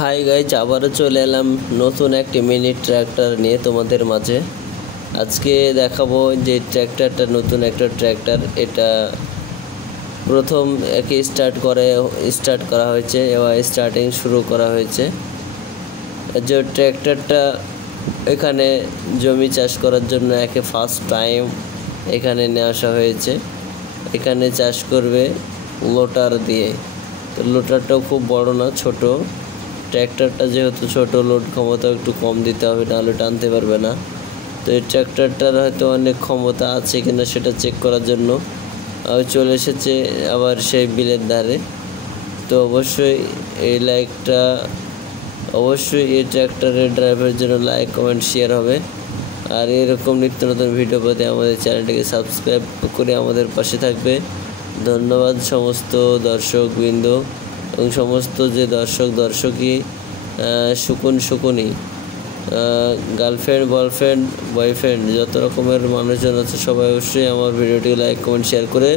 Hi guys, আবারও চলে এলাম নতুন একটি মিনি ট্র্যাক্টর নিয়ে তোমাদের মাঝে। আজকে দেখাবো যে ট্র্যাক্টরটা নতুন একটা ট্র্যাক্টর। এটা প্রথম একে স্টার্ট করা হয়েছে এবার স্টার্টিং শুরু করা হয়েছে। যে ট্র্যাক্টরটা এখানে জমি চাষ করার জন্য একে ফার্স্ট টাইম এখানে নিয়ে আসা হয়েছে। এখানে চাষ করবে লোটার দিয়ে। তো লোটারটাও খুব বড় না, ছোট। ট্র্যাক্টরটা যেহেতু ছোট, লোড ক্ষমতা একটু কম দিতে হবে, নাহলে টানতে পারবে না। তো এই ট্র্যাক্টরটার হয়তো অনেক ক্ষমতা আছে কিনা সেটা চেক করার জন্য চলে এসেছে আবার সেই বিলের ধারে। তো অবশ্যই এই ট্র্যাক্টরের ড্রাইভের জন্য লাইক, কমেন্ট, শেয়ার হবে। আর এরকম নিত্য নতুন ভিডিও পেতে আমাদের চ্যানেলটিকে সাবস্ক্রাইব করে আমাদের পাশে থাকবে। ধন্যবাদ সমস্ত দর্শকবৃন্দ এবং সমস্ত যে দর্শকই শকুনি গার্লফ্রেন্ড, বয়ফ্রেন্ড যত রকমের মানুষজন আছে সবাই অবশ্যই আমার ভিডিওটি লাইক, কমেন্ট, শেয়ার করে